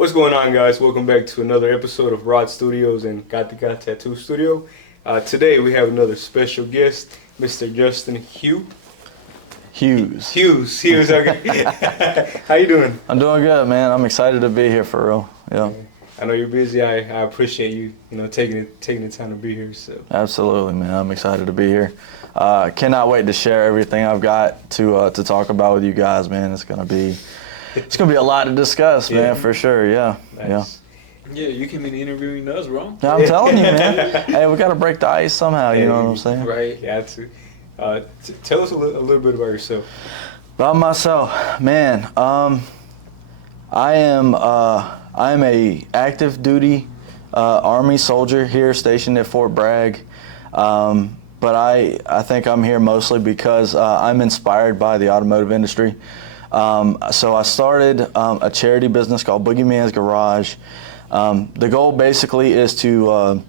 What's going on, guys? Welcome back to another episode of Rod Studios and Gatica Tattoo Studio. Today we have another special guest, Mr. Justin Hughes. Hughes, okay. How you doing? I'm doing good, man. I'm excited to be here for real. Yeah. I know you're busy. I appreciate you, taking the time to be here. So Absolutely, man. I'm excited to be here. Cannot wait to share everything I've got to talk about with you guys, man. It's gonna be a lot to discuss, man, for sure. Yeah. Nice. Yeah, you can be interviewing us, bro. Yeah, I'm telling you, man. Hey, we gotta break the ice somehow. You know what I'm saying? Right. Got to. Tell us a little bit about yourself. About myself, man. I am a active duty Army soldier here, stationed at Fort Bragg. But I think I'm here mostly because I'm inspired by the automotive industry. So I started a charity business called Boogeyman's Garage. The goal basically is to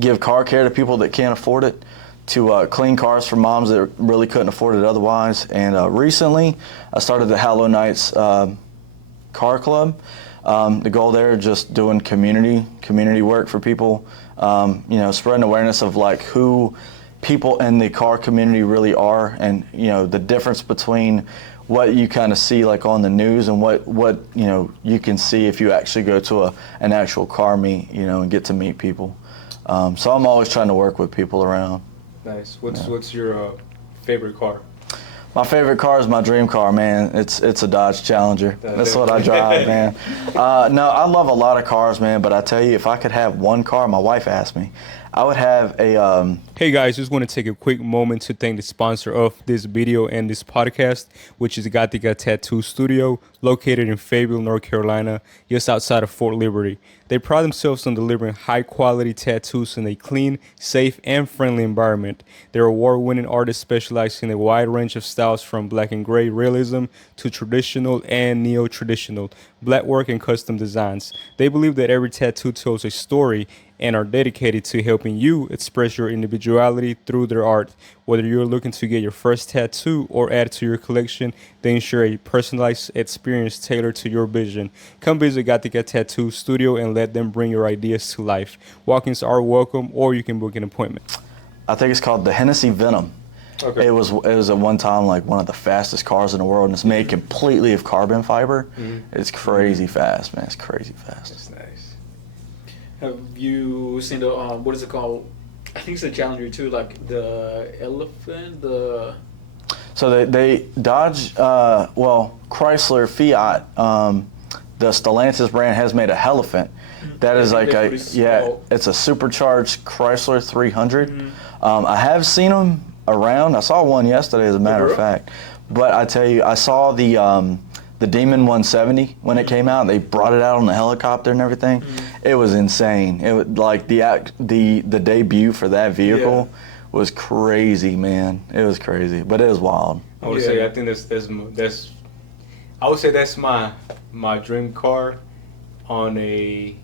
give car care to people that can't afford it, to clean cars for moms that really couldn't afford it otherwise. And recently I started the Hallow Nights Car Club. The goal there is just doing community work for people, spreading awareness of like who people in the car community really are, and the difference between what you kind of see like on the news and what you can see if you actually go to an actual car meet, and get to meet people. So I'm always trying to work with people around. Nice. What's your favorite car? My favorite car is my dream car, man. It's a Dodge Challenger. That's what I drive, man. No, I love a lot of cars, man, but I tell you, if I could have one car, my wife asked me, I would have a... Hey guys, just want to take a quick moment to thank the sponsor of this video and this podcast, which is Gatica Tattoo Studio, located in Fayetteville, North Carolina, just outside of Fort Liberty. They pride themselves on delivering high-quality tattoos in a clean, safe, and friendly environment. Their award-winning artists specialize in a wide range of styles from black and gray realism to traditional and neo-traditional, black work and custom designs. They believe that every tattoo tells a story and are dedicated to helping you express your individuality through their art. Whether you're looking to get your first tattoo or add to your collection, they ensure a personalized experience tailored to your vision. Come visit Gatica Tattoo Studio and let them bring your ideas to life. Walk-ins are welcome, or you can book an appointment. I think it's called the Hennessy Venom. Okay. It was at one time like one of the fastest cars in the world, and it's made completely of carbon fiber. It's crazy fast, man. It's crazy fast. That's nice. Have you seen the what is it called? I think it's a Challenger too, like the elephant, the. So they Dodge, Chrysler, Fiat, the Stellantis brand has made a Helephant. That is like it's a supercharged Chrysler 300. I have seen them around. I saw one yesterday, as a matter of fact. But I tell you, I saw the Demon 170 when it came out. They brought it out on the helicopter and everything. It was insane. It was like the debut for that vehicle was crazy, man. It was crazy, but it was wild. I would say I think that's I would say that's my dream car on a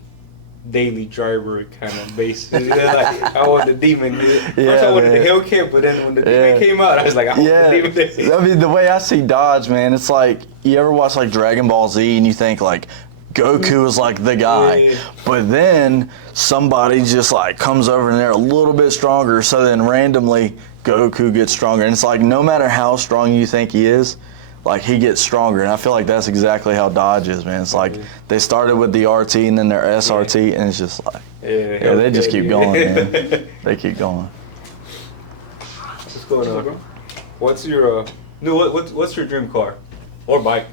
daily driver kind of basis. Like, I want the Demon. First I wanted the Hellcat, but then when the Demon came out, I was like, I want the Demon. I mean, the way I see Dodge, man, it's like, you ever watch like Dragon Ball Z and you think like Goku is like the guy, but then somebody just like comes over and they're a little bit stronger, so then randomly Goku gets stronger, and it's like no matter how strong you think he is, like he gets stronger. And I feel like that's exactly how Dodge is, man. It's like they started with the RT and then their SRT, and it's just like they just keep going, man. They keep going. What's going on, bro? What's your what's your dream car or bike?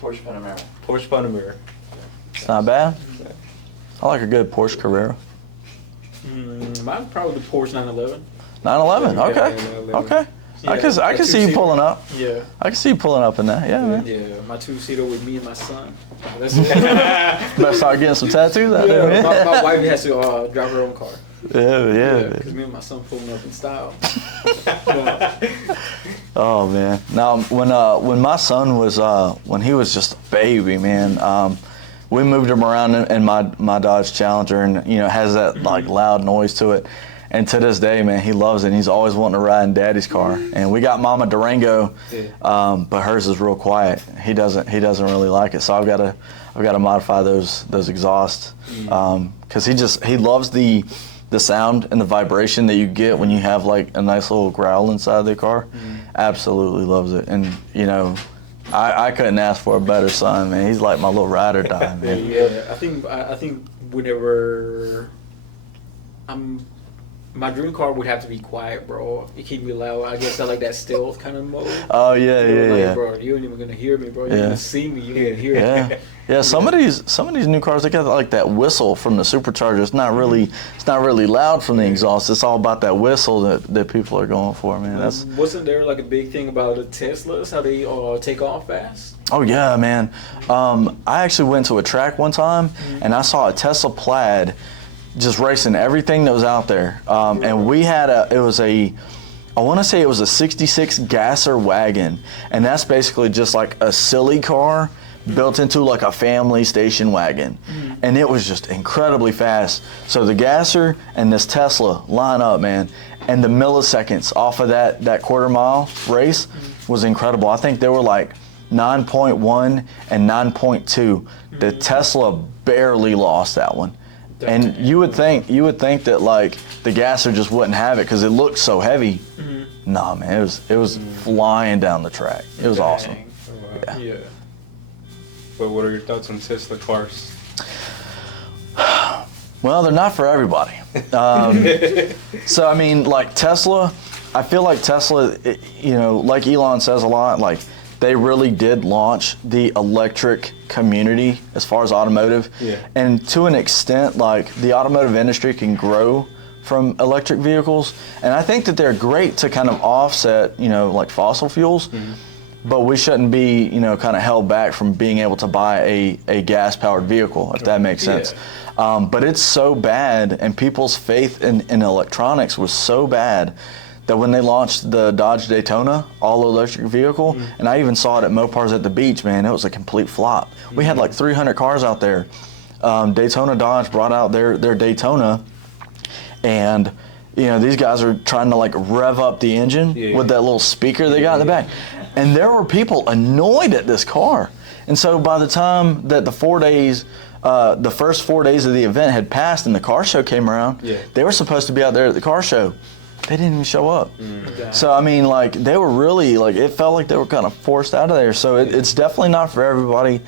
Porsche Panamera. Porsche Panamera. It's not bad. I like a good Porsche Carrera. Mine's probably the Porsche 911. 911. Okay. Yeah, I can see you pulling up. Yeah. I can see you pulling up in that. Yeah, man. Yeah, my two-seater with me and my son. That's it. Better start getting some tattoos out there, man. My wife has to drive her own car. Yeah. Because me and my son pulling up in style. Oh man. Now when my son was when he was just a baby, man, we moved him around in my Dodge Challenger, and it has that like loud noise to it. And to this day, man, he loves it. And he's always wanting to ride in Daddy's car. And we got Mama Durango, but hers is real quiet. He doesn't really like it. So I've got I've got to modify those exhausts because he loves the sound and the vibration that you get when you have like a nice little growl inside the car. Absolutely loves it, and you know, I couldn't ask for a better son, man. He's like my little ride or die, man. Yeah, I think whenever my dream car would have to be quiet, bro. You keep me loud. I guess I like that stealth kind of mode. Oh yeah. Bro, you ain't even gonna hear me, bro. You Yeah. gonna see me. You ain't hear Yeah, me. yeah. Some of these new cars, they got like that whistle from the supercharger. It's not really loud from the exhaust. It's all about that whistle that people are going for, man. That's Wasn't there like a big thing about the Teslas, how they take off fast? Oh yeah, man. I actually went to a track one time and I saw a Tesla Plaid just racing everything that was out there. And we had I want to say it was a 66 gasser wagon, and that's basically just like a silly car built into like a family station wagon. And it was just incredibly fast. So the gasser and this Tesla line up, man, and the milliseconds off of that quarter mile race was incredible. I think they were like 9.1 and 9.2. The Tesla barely lost that one. And you would think that like the gasser just wouldn't have it because it looked so heavy. Nah, man, it was flying down the track. It was awesome. Oh, wow. Yeah. But what are your thoughts on Tesla cars? Well, they're not for everybody. So I mean, like Tesla, I feel like Tesla, you know, like Elon says a lot, like they really did launch the electric community as far as automotive. Yeah. And to an extent, like the automotive industry can grow from electric vehicles. And I think that they're great to kind of offset, you know, like fossil fuels. But we shouldn't be, you know, kind of held back from being able to buy a gas-powered vehicle, if that makes sense. But it's so bad, and people's faith in electronics was so bad that when they launched the Dodge Daytona all-electric vehicle, and I even saw it at Mopars at the beach, man, it was a complete flop. We had like 300 cars out there. Daytona Dodge brought out their Daytona, and you know, these guys are trying to like rev up the engine with that little speaker they got in the back. And there were people annoyed at this car. And so by the time that the first 4 days of the event had passed and the car show came around, they were supposed to be out there at the car show. They didn't even show up. So I mean, like they were really like, it felt like they were kind of forced out of there. So it's definitely not for everybody.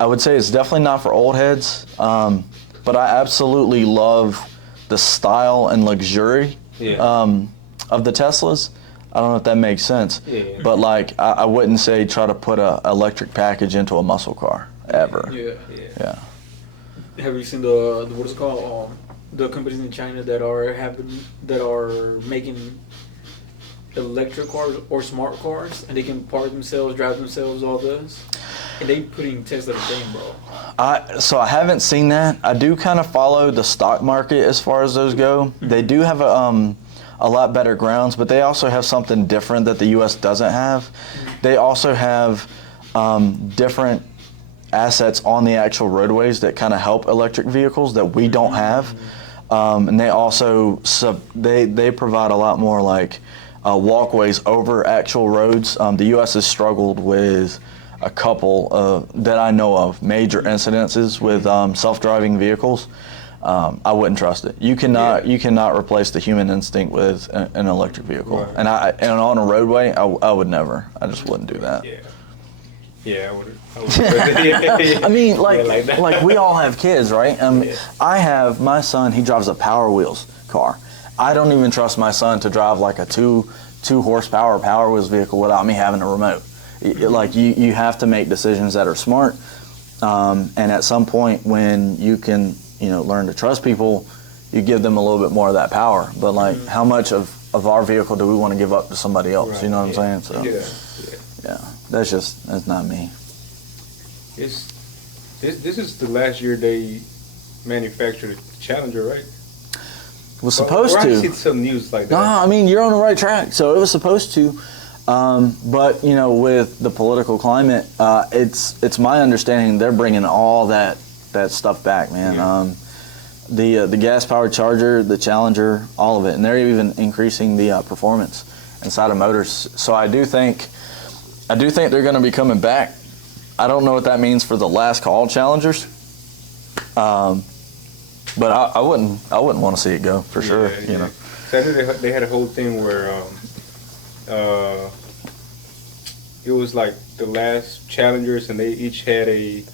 I would say it's definitely not for old heads. But I absolutely love the style and luxury of the Teslas. I don't know if that makes sense. But like I wouldn't say try to put a electric package into a muscle car ever. Yeah. Have you seen the what is it called? The companies in China that are making electric cars or smart cars, and they can park themselves, drive themselves, all this, and they putting Tesla the same, bro. So I haven't seen that. I do kind of follow the stock market as far as those go. They do have a lot better grounds, but they also have something different that the U.S. doesn't have. They also have different assets on the actual roadways that kind of help electric vehicles that we don't have. And they also they provide a lot more like walkways over actual roads. The U.S. has struggled with a couple that I know of major incidences with self-driving vehicles. I wouldn't trust it. You cannot replace the human instinct with an electric vehicle. Right. And on a roadway, I would never. I just wouldn't do that. Yeah, I would. I mean, like we all have kids, right? I have my son. He drives a Power Wheels car. I don't even trust my son to drive like a two horsepower Power Wheels vehicle without me having a remote. Like you have to make decisions that are smart. And at some point when you can, you know, learn to trust people, you give them a little bit more of that power. But like, how much of our vehicle do we want to give up to somebody else? Right. You know what I'm saying? So that's not me. This is the last year they manufactured the Challenger, right? It was supposed to. I see some news like that. No, I mean you're on the right track. So it was supposed to. But you know, with the political climate, it's my understanding they're bringing all that stuff back, man. The gas-powered Charger, the Challenger, all of it, and they're even increasing the performance inside of motors. So I do think they're going to be coming back I don't know what that means for the last call challengers. But I wouldn't want to see it go for sure. Yeah, You know. So I knew they had a whole thing where it was like the last challengers, and they each had a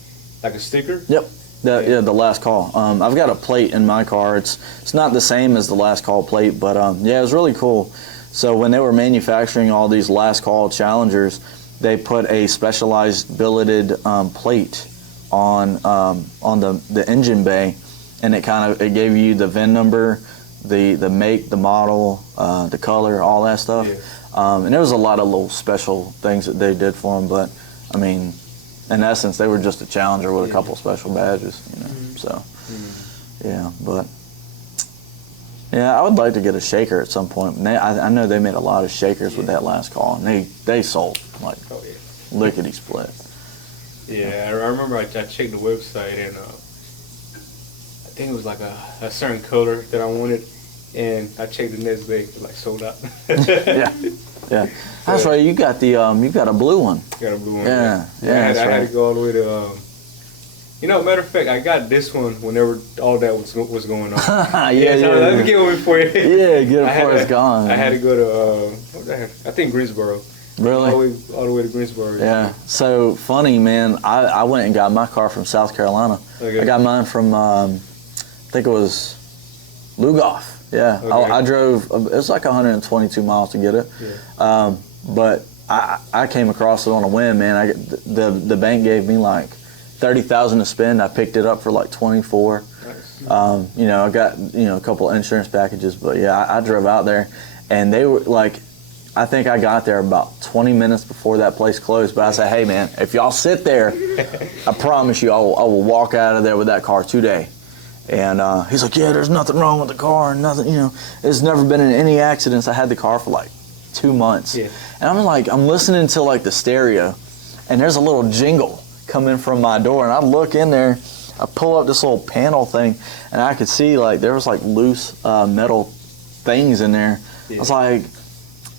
sticker. Yep. The last call. I've got a plate in my car. It's not the same as the last call plate, but yeah, it was really cool. So when they were manufacturing all these last call challengers, they put a specialized billeted plate on the engine bay, and it gave you the VIN number, the make, the model, the color, all that stuff. Yeah. And there was a lot of little special things that they did for them, but I mean, in essence, they were just a challenger with a couple special badges, you know. So, yeah, but yeah, I would like to get a shaker at some point. I know they made a lot of shakers with that last call, and they sold like lickety split. Yeah, I remember I checked the website, and I think it was like a certain color that I wanted, and I checked the next day, it like sold out. Yeah. That's right. You got a blue one. Got a blue one. Yeah. I had to go all the way to. Matter of fact, I got this one whenever all that was going on. Let me get one before you. Yeah, get it before it's gone. I had to go to I think Greensboro. Really? All the way to Greensboro. Yeah. So funny, man. I went and got my car from South Carolina. Okay. I got mine from I think it was Lugoff. Yeah. Okay. I drove. It was like 122 miles to get it. Yeah. But I came across it on a whim, man. The bank gave me like $30,000 to spend. I picked it up for like 24. Nice. I got a couple of insurance packages, but yeah, I drove out there, and they were like, I think I got there about 20 minutes before that place closed. But I said, hey man, if y'all sit there, I promise you, I will walk out of there with that car today. And he's like, yeah, there's nothing wrong with the car, and nothing, there's never been in any accidents. I had the car for like 2 months. Yeah. And I'm listening to like the stereo, and there's a little jingle coming from my door, and I look in there, I pull up this little panel thing, and I could see like there was like loose metal things in there. Yeah. I was like,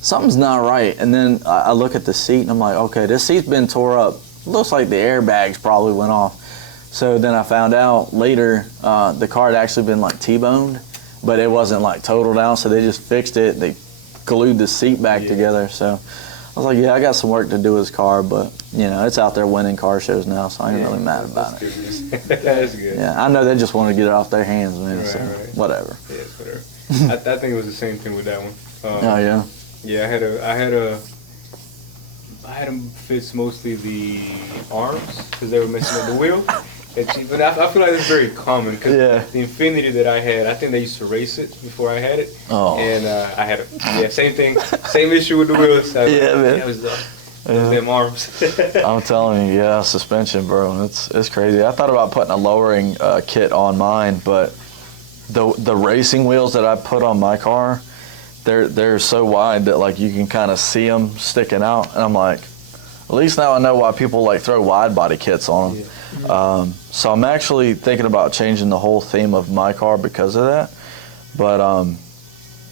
something's not right. And then I look at the seat, and I'm like, okay, this seat's been tore up. Looks like the airbags probably went off. So then I found out later the car had actually been like T-boned, but it wasn't like totaled out, so they just fixed it. They glued the seat back together. So I was like, yeah, I got some work to do with this car, but it's out there winning car shows now, so I ain't really mad about it. That's good. Yeah, I know they just want to get it off their hands, man. Right, so right. whatever. Yeah, whatever. I think it was the same thing with that one. Oh yeah. Yeah, I had them fix mostly the arms because they were messing up the wheel. But I feel like it's very common because the Infiniti that I had, I think they used to race it before I had it. Oh. And I had same thing, same issue with the wheels. Man. It was them arms. I'm telling you, suspension, bro. It's crazy. I thought about putting a lowering kit on mine, but the racing wheels that I put on my car, they're so wide that like you can kind of see them sticking out, and I'm like, at least now I know why people like throw wide body kits on them. Yeah. So I'm actually thinking about changing the whole theme of my car because of that. But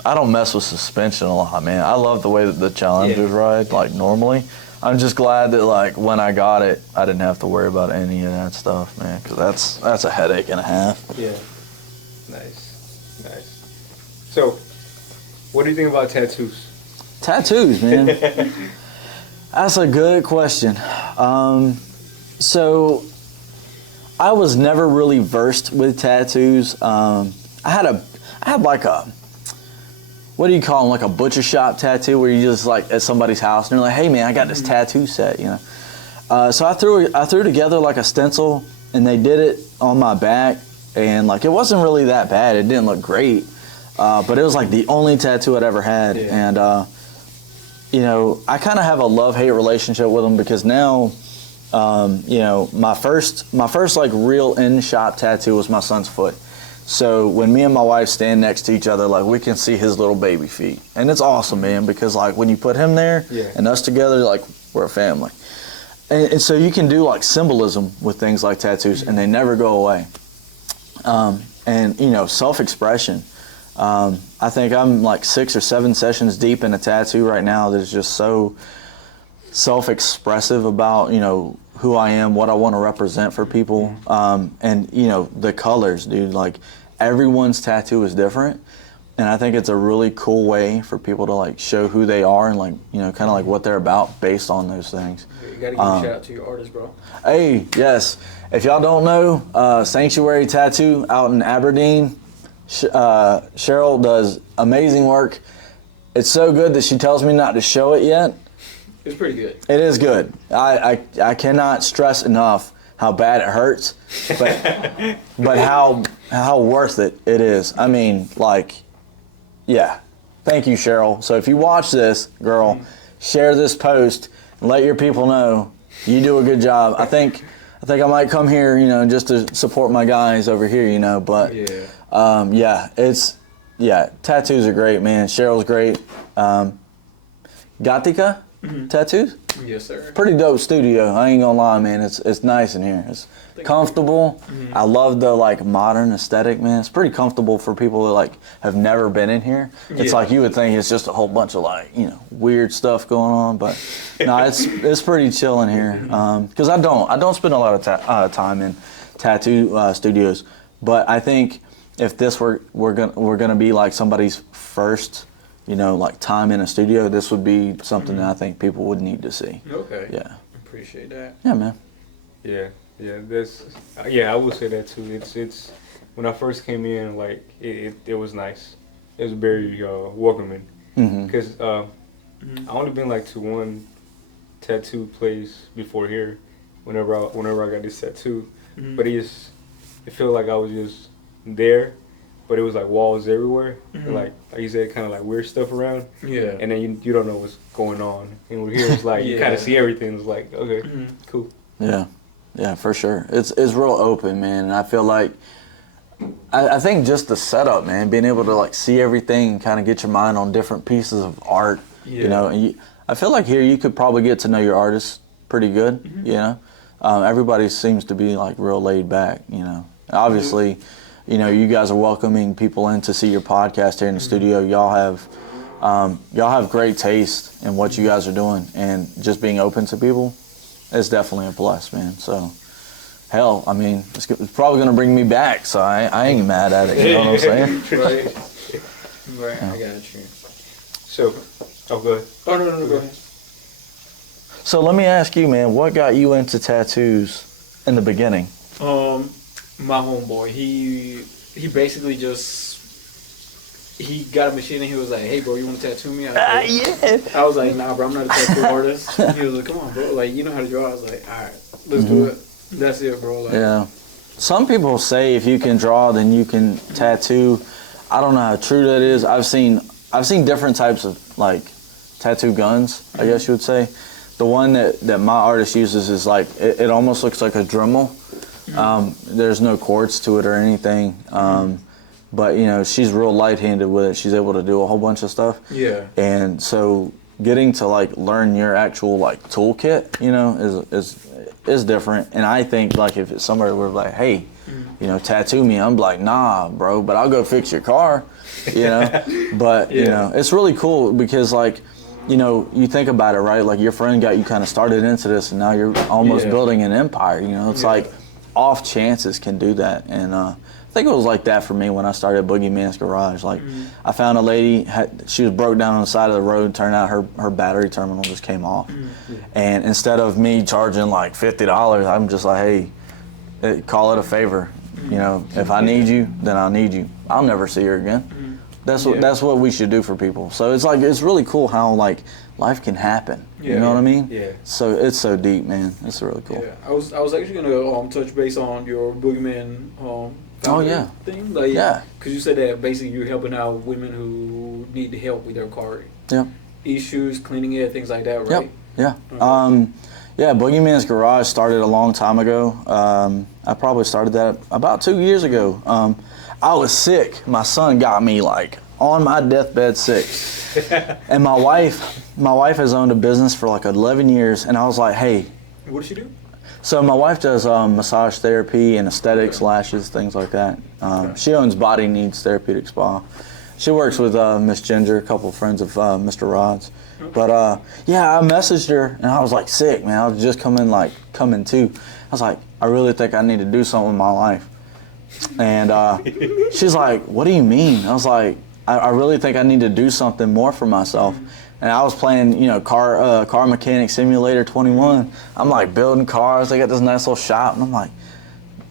I don't mess with suspension a lot, man. I love the way that the Challengers ride, like normally. I'm just glad that like when I got it, I didn't have to worry about any of that stuff, man, because that's a headache and a half. Yeah. Nice. So, what do you think about tattoos? Tattoos, man. That's a good question. So I was never really versed with tattoos. I had like a, what do you call them, like a butcher shop tattoo where you just like at somebody's house and they're like, hey man, I got this tattoo set, So I threw together like a stencil, and they did it on my back, and like it wasn't really that bad. It didn't look great, but it was like the only tattoo I'd ever had. Yeah. And I kind of have a love-hate relationship with them because now, my first like real in-shop tattoo was my son's foot. So when me and my wife stand next to each other, like we can see his little baby feet, and it's awesome, man. Because like when you put him there and us together, like we're a family. And so you can do like symbolism with things like tattoos, and they never go away. And self-expression. I think I'm like 6 or 7 sessions deep in a tattoo right now that is just so self-expressive about who I am, what I want to represent for people, and you know, the colors, dude. Like everyone's tattoo is different, and I think it's a really cool way for people to like show who they are and like, you know, kind of like what they're about based on those things. You gotta give a shout out to your artist, bro. Hey, yes. If y'all don't know, Sanctuary Tattoo out in Aberdeen, Cheryl does amazing work. It's so good that she tells me not to show it yet. It's pretty good. It is good. I cannot stress enough how bad it hurts, but how worth it is. I mean, like, yeah. Thank you, Cheryl. So if you watch this, girl, share this post and let your people know you do a good job. I think I might come here, you know, just to support my guys over here, you know. But tattoos are great, man. Cheryl's great. Gatica tattoos. Yes, sir. Pretty dope studio. I ain't gonna lie, man. It's nice in here. It's comfortable. I love the like modern aesthetic, man. It's pretty comfortable for people that like have never been in here. It's like you would think it's just a whole bunch of like, you know, weird stuff going on, but no, it's pretty chill in here. Because I don't spend a lot of time in tattoo studios, but I think if this we're gonna be like somebody's first, you know, like time in a studio, this would be something that I think people would need to see. Okay. Yeah. Appreciate that. Yeah, man. Yeah, I would say that too. It's when I first came in, like it was nice. It was very welcoming because I only been like to one tattoo place before here. Whenever I got this tattoo, but it felt like I was just there. But it was like walls everywhere, and like you said, kind of like weird stuff around. Yeah. And then you don't know what's going on. And we're here, it's like you kind of see everything. It's like, okay, cool. Yeah, for sure. It's real open, man. And I feel like I think just the setup, man, being able to like see everything and kind of get your mind on different pieces of art. Yeah. You know, and I feel like here you could probably get to know your artist pretty good. You know, everybody seems to be like real laid back. You know, obviously. You know, you guys are welcoming people in to see your podcast here in the studio. Y'all have great taste in what you guys are doing, and just being open to people is definitely a plus, man. So, hell, I mean, it's probably gonna bring me back, so I ain't mad at it. You know what I'm saying? Right. I got you. So, go ahead. Oh no, go ahead. So let me ask you, man, what got you into tattoos in the beginning? My homeboy, he basically he got a machine and he was like, "Hey, bro, you want to tattoo me?" I was like, "Nah, bro, I'm not a tattoo artist." He was like, "Come on, bro, like you know how to draw." I was like, "All right, let's do it." That's it, bro. Like, yeah. Some people say if you can draw, then you can tattoo. I don't know how true that is. I've seen different types of like tattoo guns, I guess you would say. The one that my artist uses is like it almost looks like a Dremel. There's no cords to it or anything, but you know, she's real light-handed with it. She's able to do a whole bunch of stuff. Yeah. And so getting to like learn your actual like toolkit, you know, is different. And I think like if somebody were like, "Hey, you know, tattoo me," I'm like, "Nah, bro, but I'll go fix your car," you know. But you know, it's really cool because like, you know, you think about it, right? Like your friend got you kind of started into this, and now you're almost building an empire. You know, it's like off chances can do that, and I think it was like that for me when I started Boogeyman's Garage. Like I found a lady, she was broke down on the side of the road. Turned out her battery terminal just came off, and instead of me charging like $50, I'm just like, hey, call it a favor. You know, if I need you, then I'll need you. I'll never see her again. That's what we should do for people. So it's like it's really cool how like life can happen. You know what I mean? Yeah. So it's so deep, man. It's really cool. Yeah. I was actually gonna touch base on your Boogeyman thing. Like, because you said that basically you're helping out women who need help with their car issues, cleaning it, things like that, right? Yep. Yeah. Boogeyman's Garage started a long time ago. I probably started that about 2 years ago. I was sick. My son got me like on my deathbed sick. And my wife has owned a business for like 11 years, and I was like, hey. What does she do? So my wife does massage therapy and aesthetics, lashes, things like that. She owns Body Needs Therapeutic Spa. She works with Miss Ginger, a couple of friends of Mr. Rod's. But yeah, I messaged her and I was like sick, man. I was just coming to. I was like, I really think I need to do something in my life. And she's like, what do you mean? I was like, I really think I need to do something more for myself. And I was playing, car mechanic simulator 21. I'm like building cars. They got this nice little shop, and I'm like,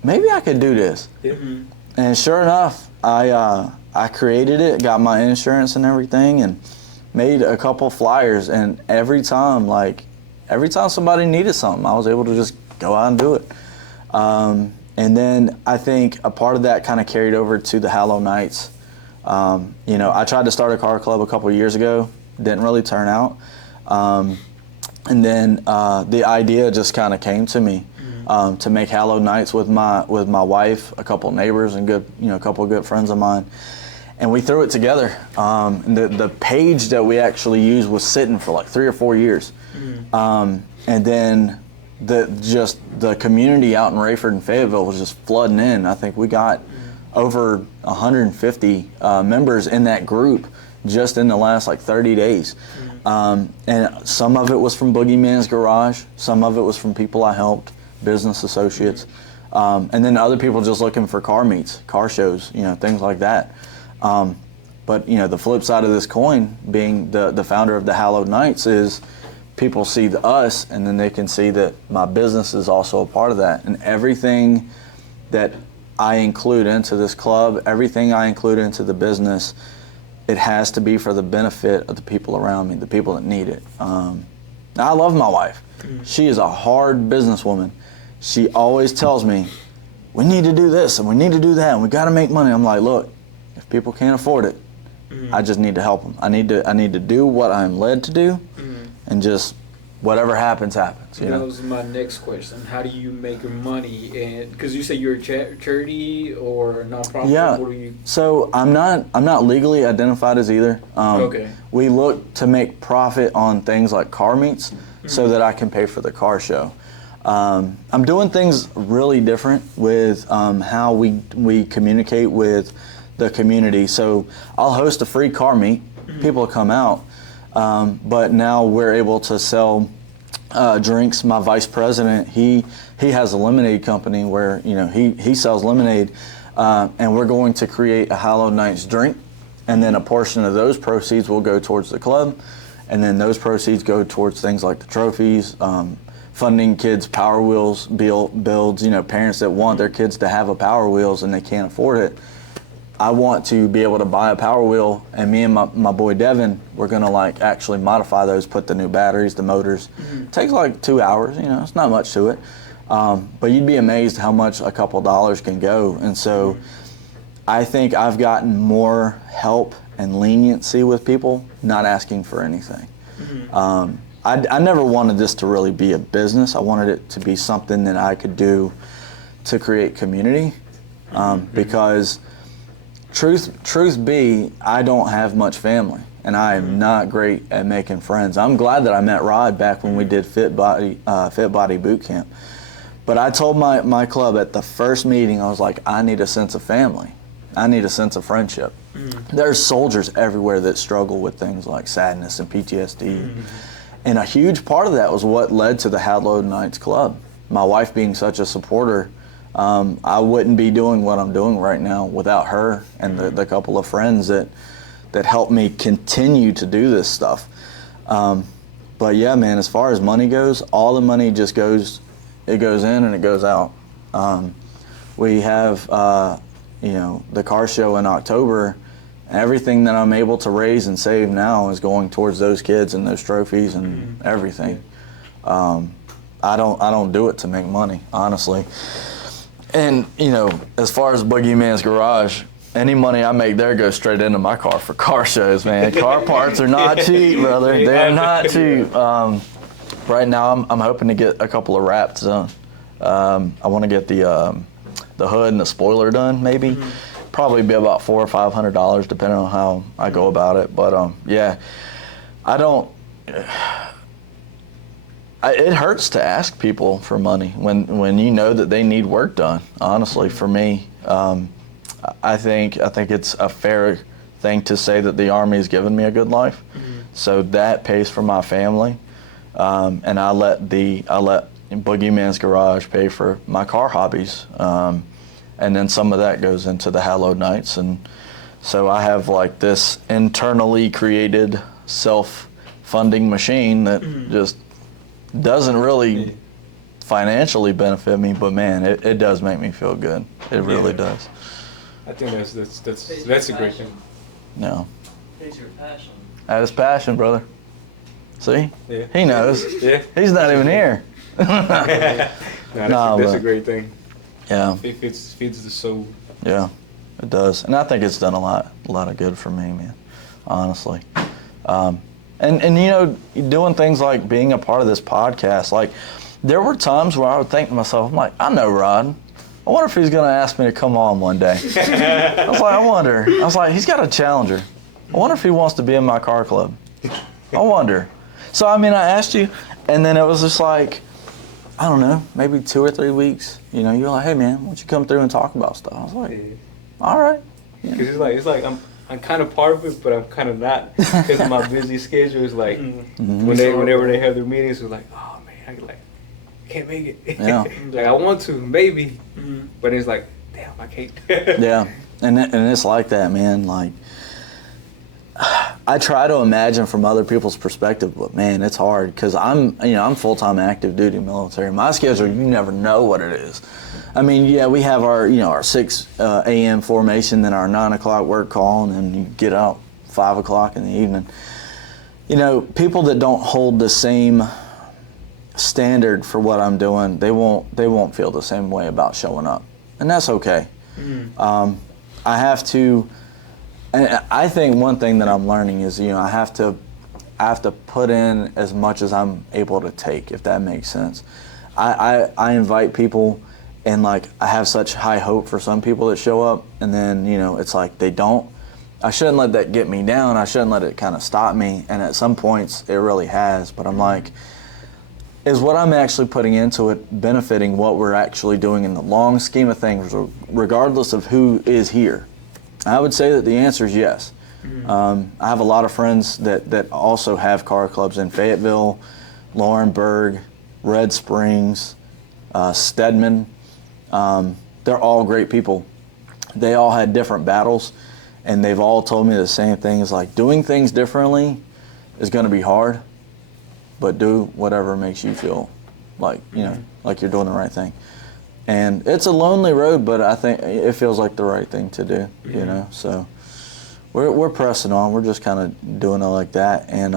maybe I could do this. And sure enough, I created it, got my insurance and everything, and made a couple flyers. And every time somebody needed something, I was able to just go out and do it. And then I think a part of that kind of carried over to the Hallow Nights. I tried to start a car club a couple of years ago. Didn't really turn out. And then the idea just kind of came to me to make Hallow Nights with my wife, a couple of neighbors, and a couple of good friends of mine. And we threw it together. And the page that we actually used was sitting for like 3 or 4 years. And then the community out in Rayford and Fayetteville was just flooding in. I think we got over 150 members in that group just in the last 30 days. And some of it was from Boogeyman's Garage, some of it was from people I helped, business associates, and then other people just looking for car meets, car shows, things like that. But the flip side of this coin, being the founder of the Hallowed Nights, is people see us and then they can see that my business is also a part of that. And everything that I include into this club, everything I include into the business, it has to be for the benefit of the people around me, the people that need it. I love my wife. She is a hard businesswoman. She always tells me, we need to do this and we need to do that and we got to make money. I'm like, look, if people can't afford it, I just need to help them. I need to do what I'm led to do, and just whatever happens, happens. That was my next question. How do you make your money? And because you say you're a charity or a nonprofit. Yeah. What are you? So I'm not legally identified as either. Okay. We look to make profit on things like car meets, so that I can pay for the car show. I'm doing things really different with how we communicate with the community. So I'll host a free car meet. People will come out. But now we're able to sell drinks. My vice president, he has a lemonade company where he sells lemonade, and we're going to create a Hallowed Nights drink, and then a portion of those proceeds will go towards the club, and then those proceeds go towards things like the trophies, funding kids' Power Wheels builds. Parents that want their kids to have a Power Wheels and they can't afford it. I want to be able to buy a Power Wheel, and me and my boy Devin, we're gonna actually modify those, put the new batteries, the motors. It takes 2 hours, it's not much to it. But you'd be amazed how much a couple dollars can go. And so I think I've gotten more help and leniency with people not asking for anything. I never wanted this to really be a business. I wanted it to be something that I could do to create community, because truth be, I don't have much family, and I am not great at making friends. I'm glad that I met Rod back when we did Fit Body Boot Camp. But I told my club at the first meeting, I was like, I need a sense of family. I need a sense of friendship. There's soldiers everywhere that struggle with things like sadness and PTSD. And a huge part of that was what led to the Hallowed Nights Club. My wife being such a supporter, I wouldn't be doing what I'm doing right now without her and the couple of friends that helped me continue to do this stuff. But yeah, man, as far as money goes, all the money just goes in and it goes out. We have the car show in October. Everything that I'm able to raise and save now is going towards those kids and those trophies and everything. I don't do it to make money, honestly. And, as far as Boogeyman's Garage, any money I make there goes straight into my car for car shows, man. Car parts are not cheap, brother. They're not cheap. Right now, I'm hoping to get a couple of wraps done. I want to get the hood and the spoiler done, maybe. Probably be about $400 or $500, depending on how I go about it. But yeah, I don't. It hurts to ask people for money when you know that they need work done. Honestly, for me, I think it's a fair thing to say that the Army has given me a good life. So that pays for my family, and I let Boogeyman's Garage pay for my car hobbies, and then some of that goes into the Hallow nights. And so I have like this internally created self-funding machine that just doesn't really financially benefit me, but man, it does make me feel good. It really does. I think that's a great thing. Yeah. It's your passion. That is passion, brother. See? Yeah. He knows. Yeah. He's not even here. That's a great thing. Yeah. It feeds the soul. Yeah, it does. And I think it's done a lot of good for me, man, honestly. And you know, doing things like being a part of this podcast, like there were times where I would think to myself, I'm like, I know Rod. I wonder if he's going to ask me to come on one day. I was like, he's got a Challenger. I wonder if he wants to be in my car club. I wonder. So, I mean, I asked you, and then it was just like, I don't know, maybe 2 or 3 weeks. You know, you're like, hey, man, why don't you come through and talk about stuff? I was like, all right. Because it's like I'm kind of part of it, but I'm kind of not. Because of my busy schedule is like, whenever they have their meetings, it's like, oh, man, I can't make it. Yeah. Like, I want to, maybe. But it's like, damn, I can't. Yeah, and it's like that, man. Like, I try to imagine from other people's perspective, but man, it's hard because I'm full-time active duty military. My schedule, you never know what it is. I mean, yeah, we have our 6 a.m. formation, then our 9 o'clock work call, and then you get out 5 o'clock in the evening. You know, people that don't hold the same standard for what I'm doing, they won't feel the same way about showing up, and that's okay. I have to. And I think one thing that I'm learning is, you know, I have to put in as much as I'm able to take, if that makes sense. I invite people, and like I have such high hope for some people that show up, and then, you know, it's like they don't. I shouldn't let that get me down. I shouldn't let it kind of stop me. And at some points it really has. But I'm like, is what I'm actually putting into it benefiting what we're actually doing in the long scheme of things, regardless of who is here? I would say that the answer is yes. I have a lot of friends that also have car clubs in Fayetteville, Laurinburg, Red Springs, Stedman. They're all great people. They all had different battles, and they've all told me the same thing. It's like, doing things differently is going to be hard, but do whatever makes you feel like, you know, like you're doing the right thing. And it's a lonely road, but I think it feels like the right thing to do, you know. So we're pressing on. We're just kind of doing it like that. And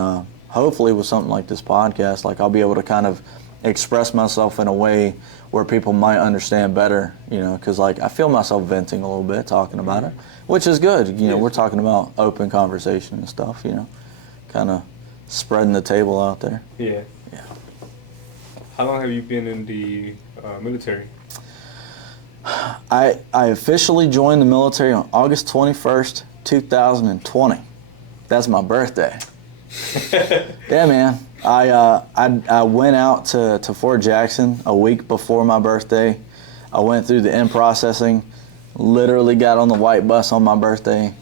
hopefully with something like this podcast, like I'll be able to kind of express myself in a way where people might understand better, you know, because like I feel myself venting a little bit talking about it, which is good. You know, we're talking about open conversation and stuff, you know, kind of spreading the table out there. Yeah. Yeah. How long have you been in the military? I officially joined the military on August 21st, 2020. That's my birthday. Yeah, man. I went out to Fort Jackson a week before my birthday. I went through the in-processing, literally got on the white bus on my birthday,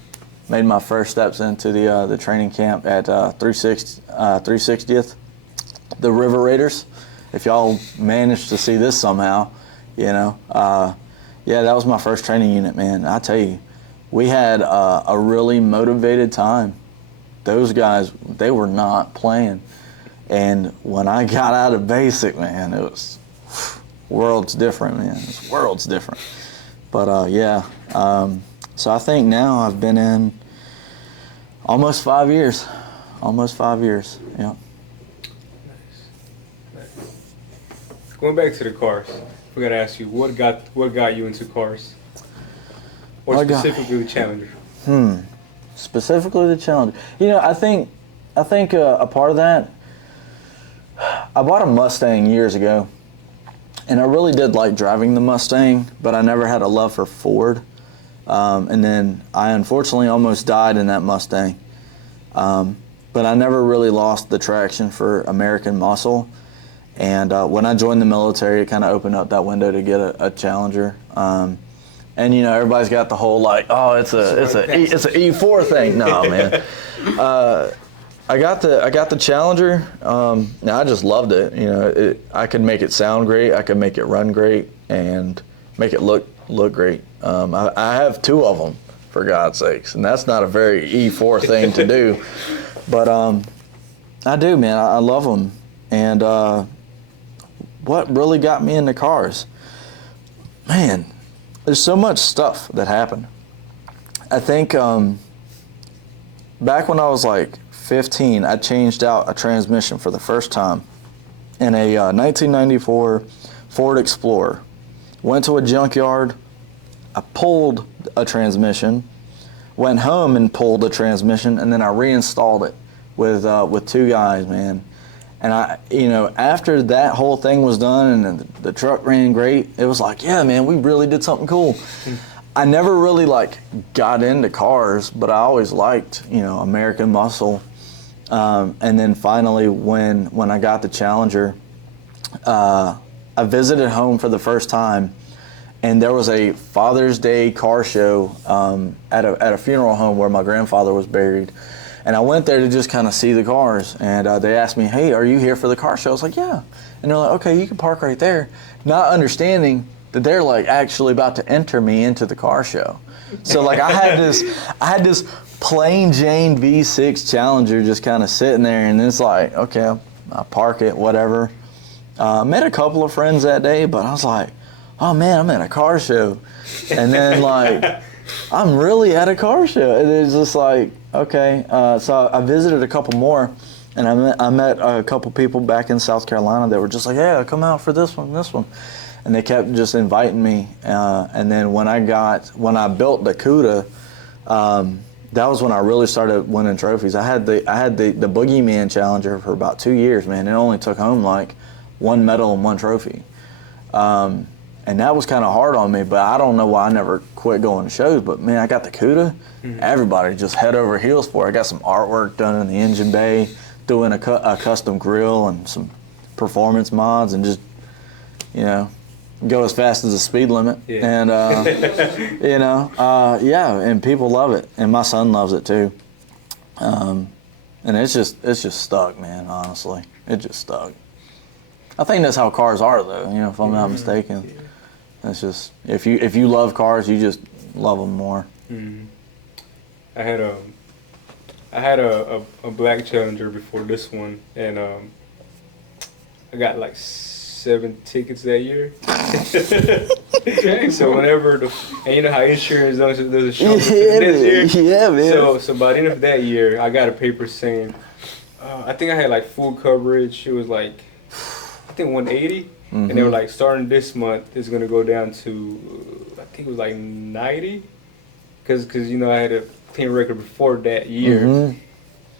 made my first steps into the training camp at 360th, the River Raiders. If y'all managed to see this somehow, you know. Yeah, that was my first training unit, man. I tell you, we had a really motivated time. Those guys, they were not playing. And when I got out of basic, man, it was worlds different, man. It's worlds different. But yeah, so I think now I've been in almost 5 years. Almost 5 years, yeah. Nice. Going back to the cars, we gotta ask you, what got you into cars? Or specifically the Challenger? Specifically the Challenger. You know, I think a part of that, I bought a Mustang years ago, and I really did like driving the Mustang, but I never had a love for Ford. And then I unfortunately almost died in that Mustang. But I never really lost the traction for American muscle. And when I joined the military, it kind of opened up that window to get a Challenger. And everybody's got the whole like, oh, it's an E4 thing. No, man. I got the Challenger. I just loved it. I could make it sound great. I could make it run great, and make it look great. I have 2 of them, for God's sakes, and that's not a very E4 thing to do. But I do, man. I love them. And what really got me into cars, man, there's so much stuff that happened. I think back when I was like 15, I changed out a transmission for the first time in a 1994 Ford Explorer. Went to a junkyard, I pulled a transmission, went home and pulled a transmission, and then I reinstalled it with 2 guys, man. And after that whole thing was done and the truck ran great, it was like, yeah, man, we really did something cool. I never really got into cars, but I always liked, American muscle. And then finally, when I got the Challenger, I visited home for the first time, and there was a Father's Day car show at a funeral home where my grandfather was buried. And I went there to just kind of see the cars, and they asked me, hey, are you here for the car show? I was like, yeah. And they're like, okay, you can park right there. Not understanding that they're actually about to enter me into the car show. So I had this plain Jane V6 Challenger just kind of sitting there, and it's like, okay, I'll park it, whatever. Met a couple of friends that day, but I was like, oh man, I'm at a car show. And then I'm really at a car show. And it's just like, okay. So I visited a couple more, and I met a couple people back in South Carolina that were just like, yeah, come out for this one. And they kept just inviting me. And then when I built the Cuda, that was when I really started winning trophies. I had the Boogeyman Challenger for about 2 years, man. It only took home 1 medal and 1 trophy. And that was kind of hard on me, but I don't know why I never quit going to shows. But man, I got the Cuda. Everybody just head over heels for it. I got some artwork done in the engine bay, doing a custom grill and some performance mods, and just go as fast as the speed limit. Yeah. And and people love it, and my son loves it too. And it's just stuck, man. Honestly, it just stuck. I think that's how cars are, though. If I'm not mistaken. Yeah. It's just if you love cars, you just love them more. I had a black Challenger before this one, and I got 7 tickets that year. So whenever and you know how insurance does a show this year. Yeah, man. So by the end of that year, I got a paper saying, I think I had full coverage. It was I think 180. And they were starting this month, it's gonna go down to I think it was 90, because I had a clean record before that year.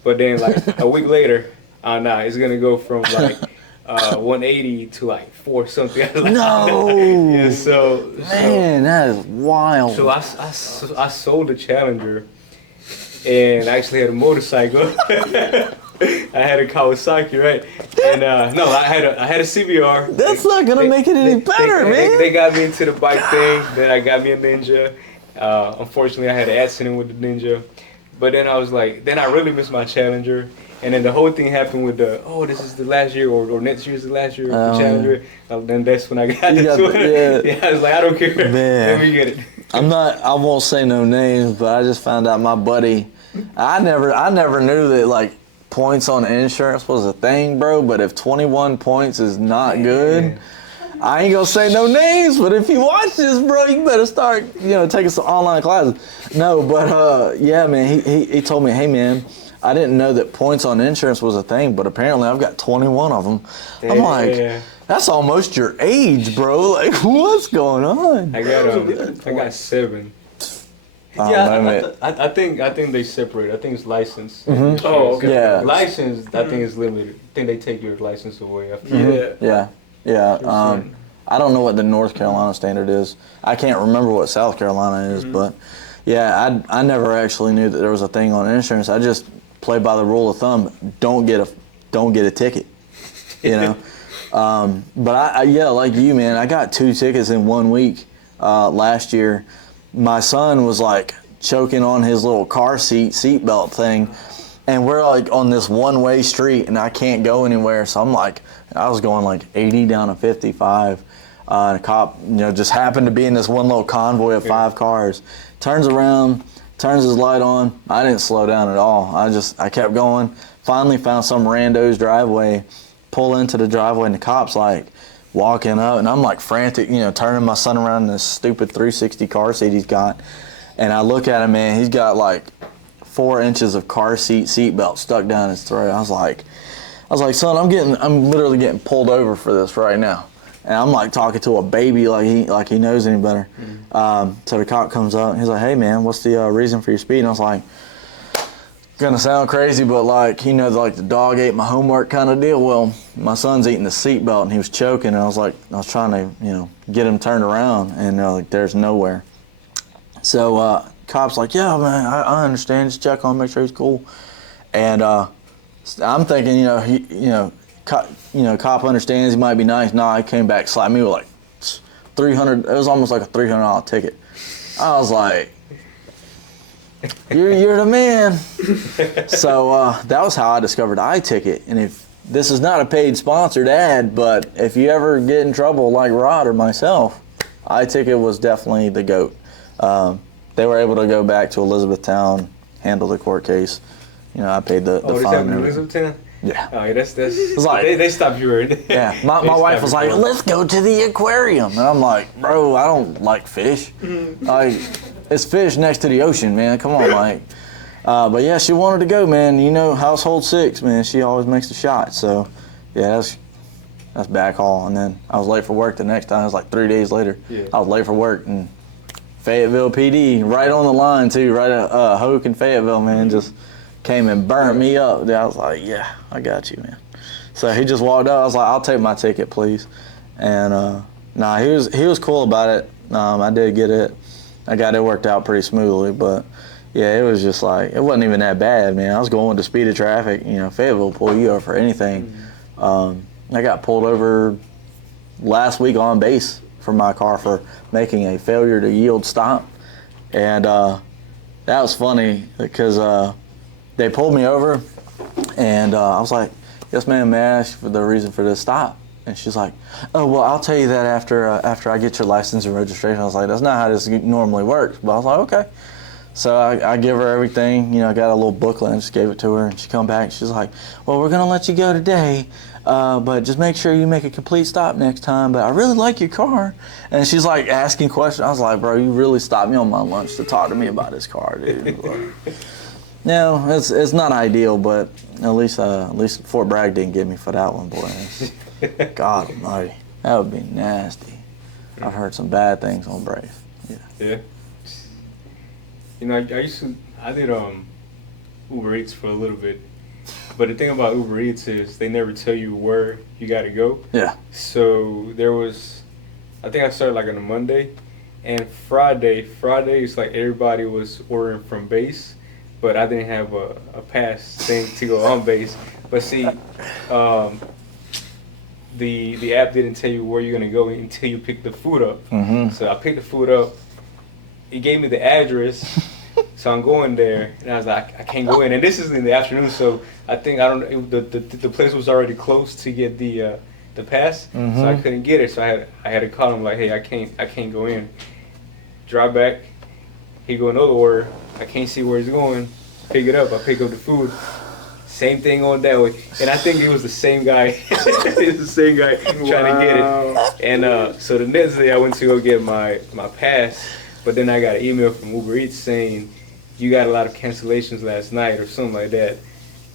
But then a week later, it's gonna go from 180 to 4 something. No. Yeah, so man, that is wild. So I sold the Challenger, and I actually had a motorcycle. I had a Kawasaki, right? And no, I had a CBR. That's not gonna make it any better, man. They got me into the bike thing. Then I got me a Ninja. Unfortunately, I had an accident with the Ninja. But then I was then I really missed my Challenger. And then the whole thing happened with this is the last year, or next year's the last year of the Challenger. Then that's when I got this one. Yeah, I was I don't care. Man. Let me get it. I won't say no names, but I just found out my buddy, I never knew that points on insurance was a thing, bro. But if 21 points is not good, I ain't gonna say no names. But if you watch this, bro, you better start, taking some online classes. No, but yeah, man, he told me, hey, man, I didn't know that points on insurance was a thing, but apparently I've got 21 of them. I'm that's almost your age, bro. What's going on? I got 7. I think they separate. I think it's license. Oh, okay. Yeah. License, I think is limited. I think they take your license away after. Yeah. I don't know what the North Carolina standard is. I can't remember what South Carolina is, but yeah, I never actually knew that there was a thing on insurance. I just play by the rule of thumb: don't get a ticket. But I like you, man. I got 2 tickets in 1 week last year. my son was like choking on his little car seatbelt thing, and we're like on this one-way street, and I can't go anywhere. So I'm like, I was going like 80 down to 55. And a cop, just happened to be in this one little convoy of 5 cars. Turns around, turns his light on. I didn't slow down at all. I kept going. Finally found some rando's driveway. Pull into the driveway, and the cop's like walking up, and I'm like frantic, turning my son around in this stupid 360 car seat he's got. And I look at him, man, he's got like 4 inches of car seatbelt stuck down his throat. I was like, son, I'm literally getting pulled over for this right now. And I'm like talking to a baby like he knows any better. So the cop comes up and he's like, hey man, what's the reason for your speed? And I was like, gonna sound crazy, but like, like the dog ate my homework kind of deal. Well, my son's eating the seatbelt and he was choking, and I was trying to, get him turned around, and like there's nowhere. So cop's like, yeah man, I understand, just check on him, make sure he's cool. And I'm thinking, cop understands, he might be nice. No, he came back, slapped me with like 300. It was almost like a $300 ticket. I was like, you're the man. So that was how I discovered iTicket. And if this is not a paid sponsored ad, but if you ever get in trouble like Rod or myself, iTicket was definitely the GOAT. They were able to go back to Elizabethtown, handle the court case. I paid the fine. Oh, this happened in Elizabethtown? Yeah. Oh, yeah, that's like, they stopped you right. Yeah, my wife was like, let's go to the aquarium. And I'm like, bro, I don't like fish. Like, it's fish next to the ocean, man. Come on, like. But yeah, she wanted to go, man. Household 6, man. She always makes the shot. So, yeah, that's back haul. And then I was late for work the next time. It was like 3 days later. Yeah. I was late for work, and Fayetteville PD, right on the line too, right at Hoke and Fayetteville, man, just came and burnt me up. I was like, yeah, I got you, man. So he just walked out. I was like, I'll take my ticket, please. And he was cool about it. I did get it. I got it worked out pretty smoothly, but yeah, it was just like, it wasn't even that bad, man. I was going with the speed of traffic. Fayetteville will pull you over for anything. I got pulled over last week on base for my car for making a failure to yield stop. And that was funny because they pulled me over, and I was like, yes ma'am, may I ask for the reason for this stop? And she's like, oh, well, I'll tell you that after I get your license and registration. I was like, that's not how this normally works. But I was like, okay. So I give her everything, I got a little booklet and just gave it to her, and she come back and she's like, well, we're gonna let you go today, but just make sure you make a complete stop next time, but I really like your car. And she's like asking questions. I was like, bro, you really stopped me on my lunch to talk to me about this car, dude. No, it's not ideal, but at least Fort Bragg didn't get me for that one, boy. God almighty, that would be nasty. I've heard some bad things on Brave. Yeah. I did Uber Eats for a little bit, but the thing about Uber Eats is they never tell you where you gotta go. Yeah. So I think I started like on a Monday, and Friday is like everybody was ordering from base, but I didn't have a pass thing to go on base. But see, the app didn't tell you where you're gonna go until you pick the food up. Mm-hmm. So I picked the food up. It gave me the address, so I'm going there, and I was like, I can't go in. And this is in the afternoon, so the place was already closed to get the pass, so I couldn't get it. So I had to call him like, hey, I can't go in. Drive back. He go another order. I can't see where he's going. Pick it up. I pick up the food. Same thing on that way, and I think it was the same guy. It's the same guy trying to get it. And so the next day I went to go get my pass. But then I got an email from Uber Eats saying, you got a lot of cancellations last night or something like that.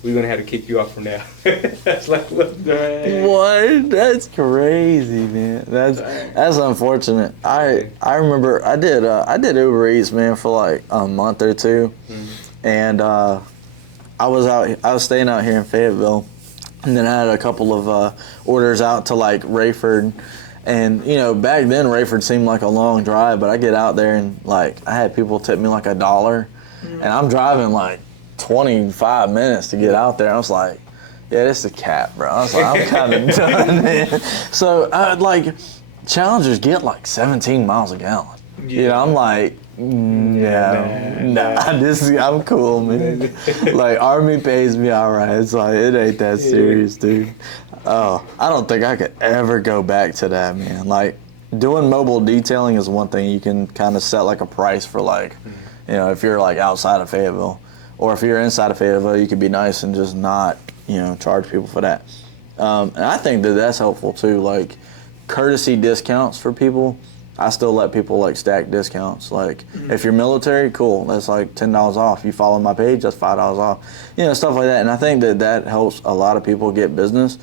We're going to have to kick you off from now. That's like, what the heck? What? That's crazy, man. That's unfortunate. I remember I did Uber Eats, man, for like a month or two. And I was staying out here in Fayetteville. And then I had a couple of orders out to like Rayford. And, back then Rayford seemed like a long drive, but I get out there and like I had people tip me like $1, and I'm driving like 25 minutes to get out there. I was like, yeah, this is a cap, bro. I was like, I'm kind of done, man. So Challengers get like 17 miles a gallon. You know, I'm like, I'm cool, man. Like, Army pays me all right. It's like, it ain't that serious, dude. Oh, I don't think I could ever go back to that, man. Like, doing mobile detailing is one thing. You can kind of set like a price for, like, you know, if you're like outside of Fayetteville, or if you're inside of Fayetteville, you could be nice and just not, you know, charge people for that. And I think that that's helpful too. Like, courtesy discounts for people. I still let people like stack discounts. Like, if you're military, cool, that's like $10 off. You follow my page, that's $5 off. You know, stuff like that. And I think that that helps a lot of people get business.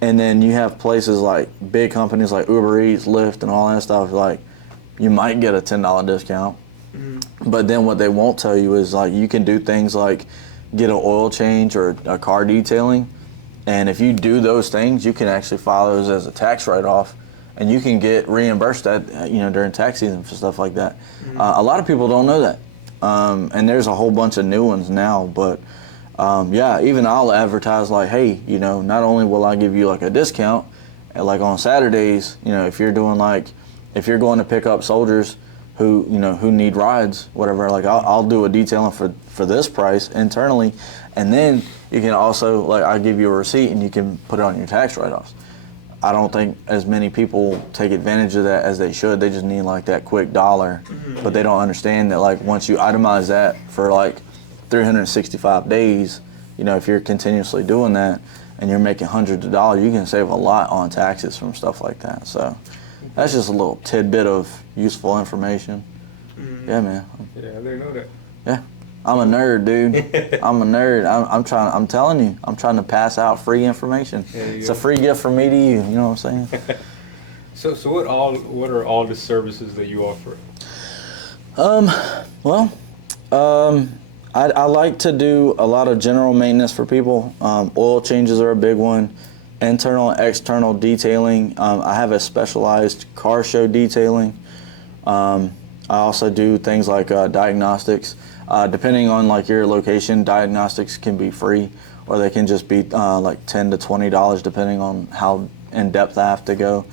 And then you have places like big companies like Uber Eats, Lyft, and all that stuff. Like, you might get a $10 discount. But then what they won't tell you is, like, you can do things like get an oil change or a car detailing. And if you do those things, you can actually file those as a tax write-off. And you can get reimbursed that, you know, during tax season for stuff like that. A lot of people don't know that. And there's a whole bunch of new ones now. But, yeah, even I'll advertise like, hey, you know, not only will I give you like a discount, like on Saturdays, you know, if you're doing like, if you're going to pick up soldiers who, you know, who need rides, whatever, like I'll do a detailing for this price internally. And then you can also, like, I'll give you a receipt and you can put it on your tax write-offs. I don't think as many people take advantage of that as they should. They just need like that quick dollar, but they don't understand that, like, once you itemize that for like 365 days, you know, if you're continuously doing that and you're making hundreds of dollars, you can save a lot on taxes from stuff like that. So that's just a little tidbit of useful information. Yeah, man. Yeah, I didn't know that. Yeah. I'm a nerd, dude. I'm a nerd. I'm telling you, I'm trying to pass out free information. It's a free gift from me to you. You know what I'm saying? So what are all the services that you offer? I like to do a lot of general maintenance for people. Oil changes are a big one. Internal and external detailing. I have a specialized car show detailing. I also do things like diagnostics. Depending on like your location, diagnostics can be free, or they can just be like $10 to $20 depending on how in depth I have to go.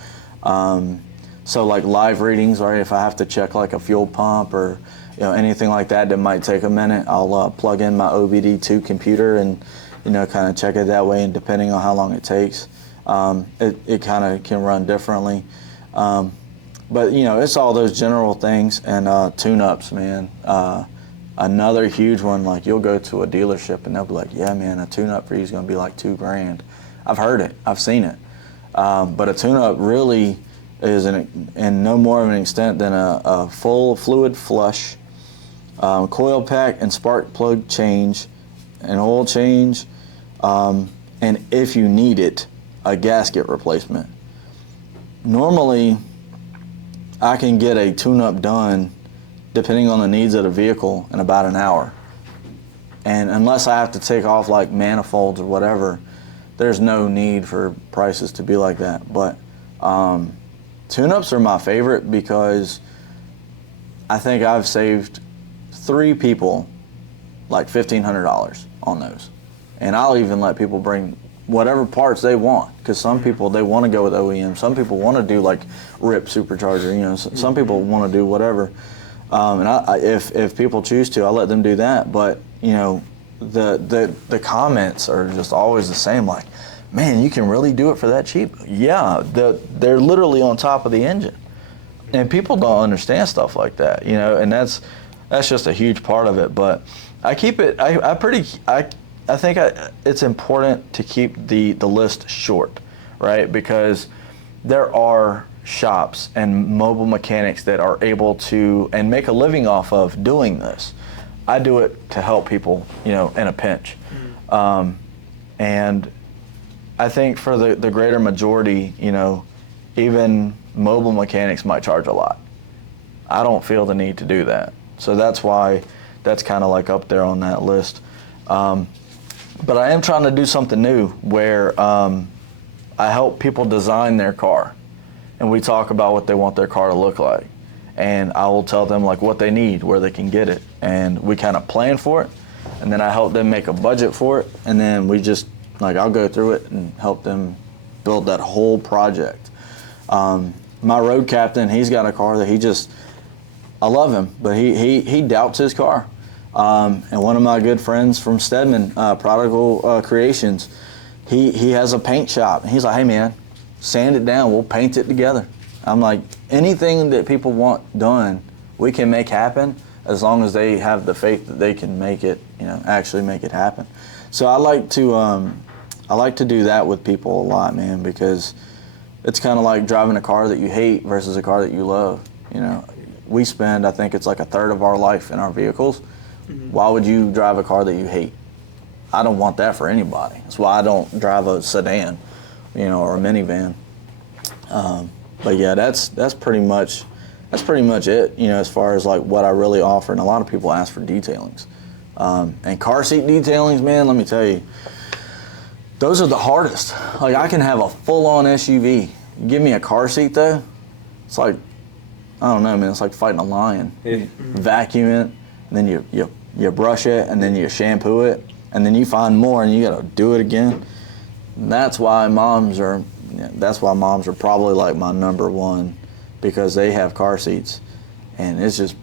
So like live readings, right? If I have to check like a fuel pump or, you know, anything like that that might take a minute, I'll plug in my OBD2 computer and, you know, kind of check it that way. And depending on how long it takes, it kind of can run differently. But, you know, it's all those general things. And tune-ups, man. Another huge one, like, you'll go to a dealership and they'll be like, yeah, man, a tune-up for you is going to be like $2,000. I've heard it. I've seen it. But a tune-up really is in no more of an extent than a full fluid flush, coil pack and spark plug change, an oil change, and if you need it, a gasket replacement. Normally, I can get a tune-up done depending on the needs of the vehicle in about an hour. And unless I have to take off like manifolds or whatever, there's no need for prices to be like that. But tune-ups are my favorite because I think I've saved 3 people like $1,500 on those. And I'll even let people bring whatever parts they want, because some people, they want to go with OEM. Some people want to do like RIP supercharger, you know, some people want to do whatever. And if people choose to, I'll let them do that. But, you know, the comments are just always the same, like, man, you can really do it for that cheap? Yeah, they're literally on top of the engine. And people don't understand stuff like that, you know, and that's just a huge part of it. But I keep it, I think it's important to keep the list short, right? Because there are shops and mobile mechanics that are able to and make a living off of doing this. I do it to help people, you know, in a pinch. And I think for the greater majority, you know, even mobile mechanics might charge a lot. I don't feel the need to do that. So that's why that's kind of like up there on that list. But I am trying to do something new where I help people design their car. And we talk about what they want their car to look like. And I will tell them like what they need, where they can get it. And we kind of plan for it. And then I help them make a budget for it. And then we just, like, I'll go through it and help them build that whole project. My road captain, he's got a car that I love him, but he doubts his car. And one of my good friends from Stedman, Prodigal Creations, he has a paint shop. And he's like, hey man, sand it down, we'll paint it together. I'm like, anything that people want done, we can make happen as long as they have the faith that they can make it, actually make it happen. So I like to do that with people a lot, man, because it's kind of like driving a car that you hate versus a car that you love. We spend, I think it's like a third of our life in our vehicles. Mm-hmm. Why would you drive a car that you hate? I don't want that for anybody. That's why I don't drive a sedan, or a minivan. But yeah, that's pretty much it. As far as like what I really offer, and a lot of people ask for detailings, and car seat detailings, man. Let me tell you, those are the hardest. Like I can have a full-on SUV. Give me a car seat though, it's like, I don't know, man. It's like fighting a lion. Yeah. Vacuum it, and then you brush it, and then you shampoo it, and then you find more, and you gotta do it again. And that's why moms are probably like my number one, because they have car seats, and it's just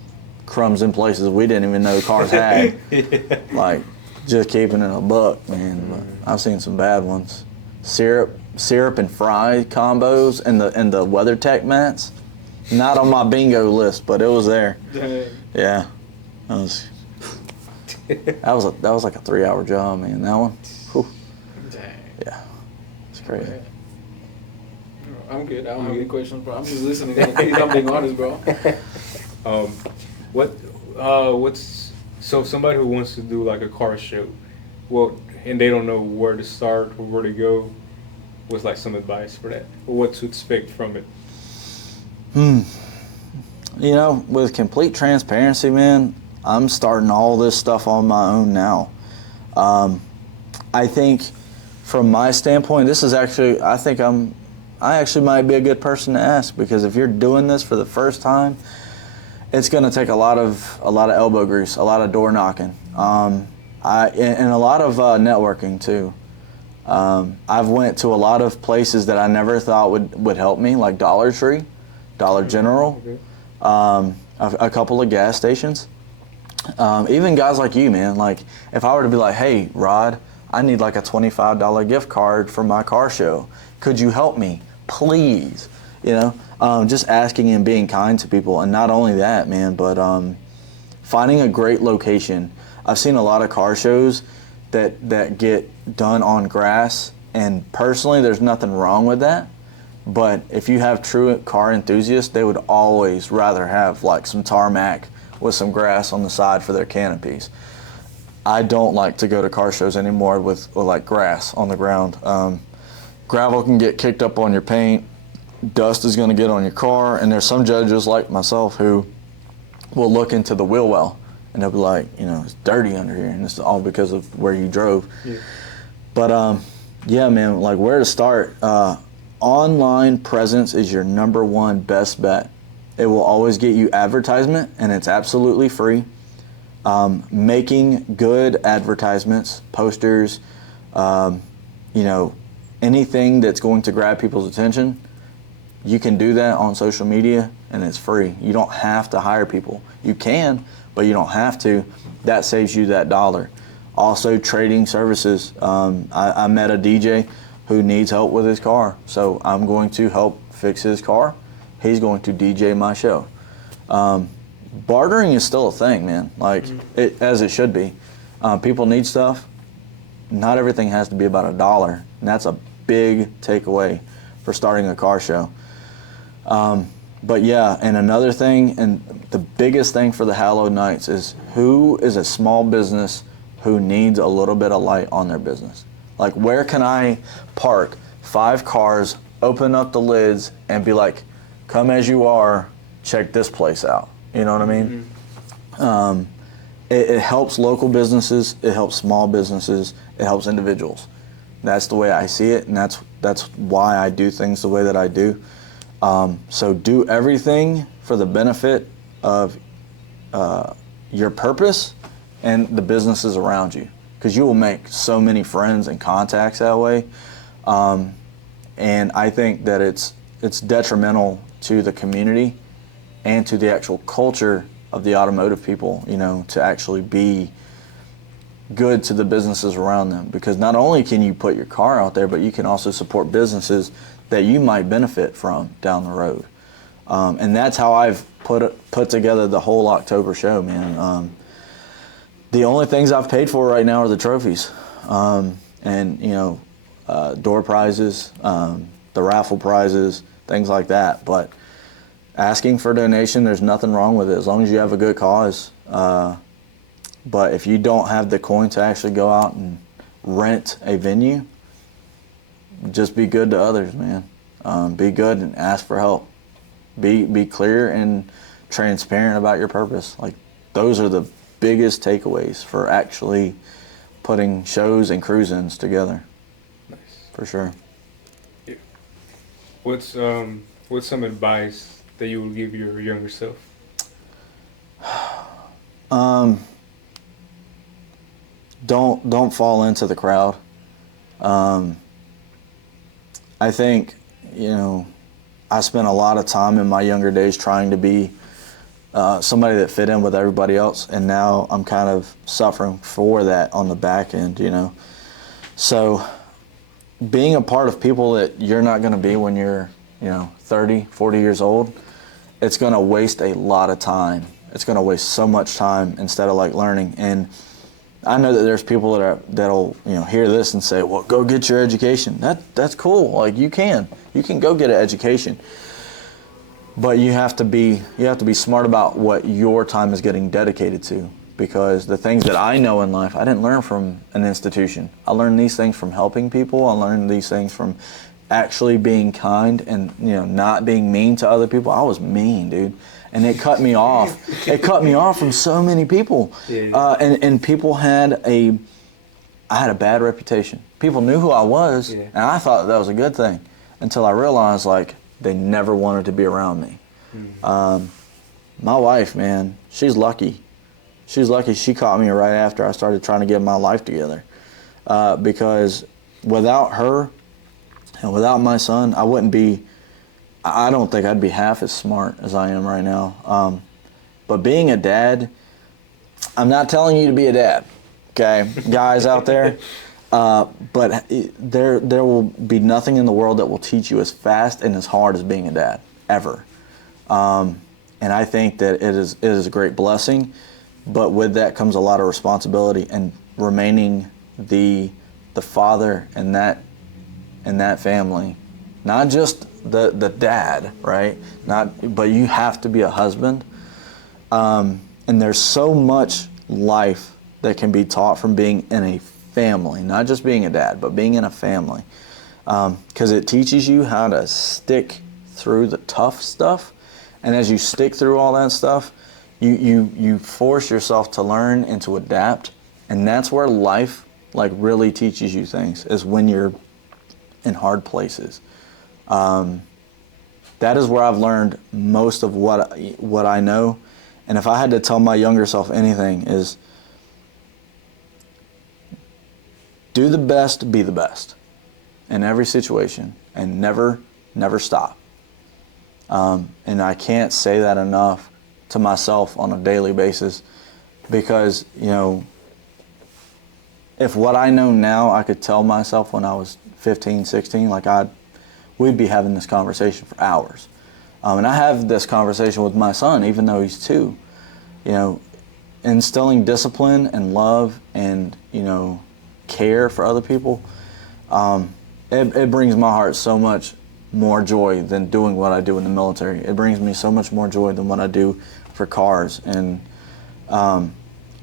crumbs in places we didn't even know cars had. Yeah. Like just keeping it a buck, man. But I've seen some bad ones. Syrup and fry combos and the WeatherTech mats. Not on my bingo list, but it was there. Dang. Yeah, that was like a 3-hour job, man. That one. Whew. Dang. Yeah, it's crazy. I'm good. I don't have any questions, bro. I'm just listening. I'm being honest, bro. What's so if somebody who wants to do like a car show, and they don't know where to start or where to go, what's like some advice for that, or what to expect from it? With complete transparency, man, I'm starting all this stuff on my own now. I think from my standpoint, I actually might be a good person to ask, because if you're doing this for the first time, it's going to take a lot of elbow grease, a lot of door knocking, and a lot of networking too. I've went to a lot of places that I never thought would help me, like Dollar Tree, Dollar General, a couple of gas stations, even guys like you, man. Like if I were to be like, hey Rod, I need like a $25 gift card for my car show, could you help me please? Just asking and being kind to people. And not only that, man, but finding a great location. I've seen a lot of car shows that get done on grass, and personally there's nothing wrong with that. But if you have true car enthusiasts, they would always rather have like some tarmac with some grass on the side for their canopies. I don't like to go to car shows anymore with like grass on the ground. Gravel can get kicked up on your paint, dust is going to get on your car, and there's some judges like myself who will look into the wheel well and they'll be like, it's dirty under here, and it's all because of where you drove. Yeah. But yeah, man, like where to start? Online presence is your number one best bet. It will always get you advertisement, and it's absolutely free. Making good advertisements, posters, anything that's going to grab people's attention, you can do that on social media, and it's free. You don't have to hire people. You can, but you don't have to. That saves you that dollar. Also, trading services. I met a DJ who needs help with his car, so I'm going to help fix his car. He's going to DJ my show. Bartering is still a thing, man, as it should be. People need stuff. Not everything has to be about $1, and that's a big takeaway for starting a car show. But yeah, and another thing, and the biggest thing for the Hallow Nights is, who is a small business who needs a little bit of light on their business? Like, where can I park 5 cars, open up the lids, and be like, come as you are, check this place out. You know what I mean? Mm-hmm. It helps local businesses, it helps small businesses, it helps individuals. That's the way I see it, and that's why I do things the way that I do. So do everything for the benefit of your purpose and the businesses around you, because you will make so many friends and contacts that way. And I think that it's detrimental to the community and to the actual culture of the automotive people, you know, to actually be good to the businesses around them. Because not only can you put your car out there, but you can also support businesses that you might benefit from down the road. And that's how I've put together the whole October show, man. The only things I've paid for right now are the trophies, and you know, door prizes, the raffle prizes, things like that. But asking for donation, there's nothing wrong with it as long as you have a good cause. But if you don't have the coin to actually go out and rent a venue, just be good to others, man. Be good and ask for help. Be clear and transparent about your purpose. Like, those are the biggest takeaways for actually putting shows and cruise-ins together. Nice. For sure. Yeah. What's some advice that you would give your younger self? Don't fall into the crowd. I think, you know, I spent a lot of time in my younger days trying to be somebody that fit in with everybody else, and now I'm kind of suffering for that on the back end, you know. So being a part of people that you're not going to be when you're, you know, 30, 40 years old, it's going to waste a lot of time. It's going to waste so much time instead of like learning. And I know that there's people that'll, you know, hear this and say, well, go get your education. That's cool. Like, you can go get an education. But you have to be smart about what your time is getting dedicated to, because the things that I know in life, I didn't learn from an institution. I learned these things from helping people. I learned these things from actually being kind and, you know, not being mean to other people. I was mean, dude. And it cut me off. It cut me off from so many people. Yeah. And people I had a bad reputation. People knew who I was, yeah. and I thought that was a good thing until I realized, like, they never wanted to be around me. Mm. My wife, man, she's lucky. She's lucky she caught me right after I started trying to get my life together. Because without her and without my son, I don't think I'd be half as smart as I am right now. But being a dad, I'm not telling you to be a dad, okay, guys out there. But there will be nothing in the world that will teach you as fast and as hard as being a dad, ever. And I think that it is a great blessing, but with that comes a lot of responsibility, and remaining the father in that family, not just the dad, right? But you have to be a husband. And there's so much life that can be taught from being in a family, not just being a dad, but being in a family, because it teaches you how to stick through the tough stuff. And as you stick through all that stuff, you force yourself to learn and to adapt. And that's where life like really teaches you things, is when you're in hard places. That is where I've learned most of what I know. And if I had to tell my younger self anything, is do the best, be the best in every situation, and never stop. And I can't say that enough to myself on a daily basis, because, you know, if what I know now I could tell myself when I was 15, 16, like we'd be having this conversation for hours. And I have this conversation with my son, even though he's 2. You know, instilling discipline and love and, you know, care for other people, it brings my heart so much more joy than doing what I do in the military. It brings me so much more joy than what I do for cars. And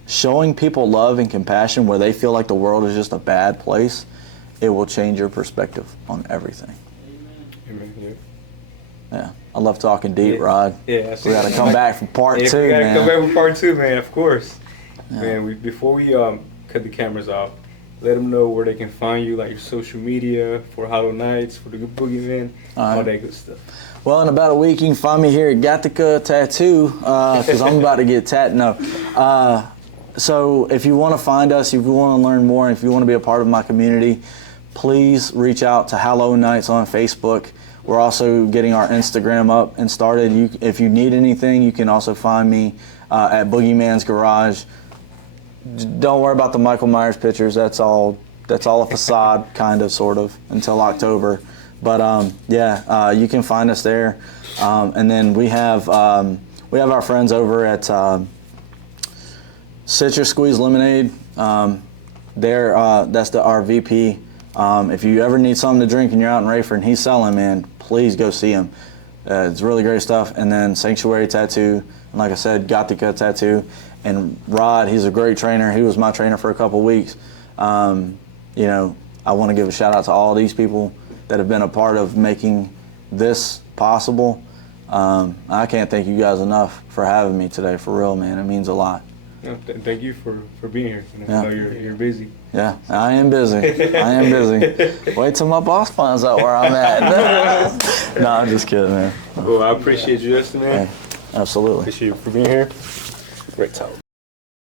showing people love and compassion where they feel like the world is just a bad place, it will change your perspective on everything. Amen. Yeah. Yeah, I love talking deep, yeah. Rod. Yeah, we got to come back for part 2, we got to man. come back for part 2, man. Of course, yeah. Man. Before we cut the cameras off, let them know where they can find you, like your social media for Hallow Nights, for the Good Boogeyman, all that good stuff. Well, in about a week, you can find me here at Gatica Tattoo, because I'm about to get tattooed. No. So if you want to find us, if you want to learn more, and if you want to be a part of my community, please reach out to Hallow Nights on Facebook. We're also getting our Instagram up and started. If you need anything, you can also find me at Boogeyman's Garage. Don't worry about the Michael Myers pictures. That's all a facade, kind of, sort of, until October. But you can find us there. And then we have our friends over at Citrus Squeeze Lemonade. That's our VP. If you ever need something to drink and you're out in Rayford and he's selling, man, please go see him. It's really great stuff. And then Sanctuary Tattoo, and like I said, Gatica Tattoo. And Rod, he's a great trainer. He was my trainer for a couple weeks. You know, I want to give a shout out to all these people that have been a part of making this possible. I can't thank you guys enough for having me today, for real, man. It means a lot. No, thank you for being here. You know, I know you're busy. Yeah, I am busy. Wait till my boss finds out where I'm at. No, I'm just kidding, man. Well, I appreciate you, Justin, man. Hey, absolutely. Appreciate you for being here. Great talk.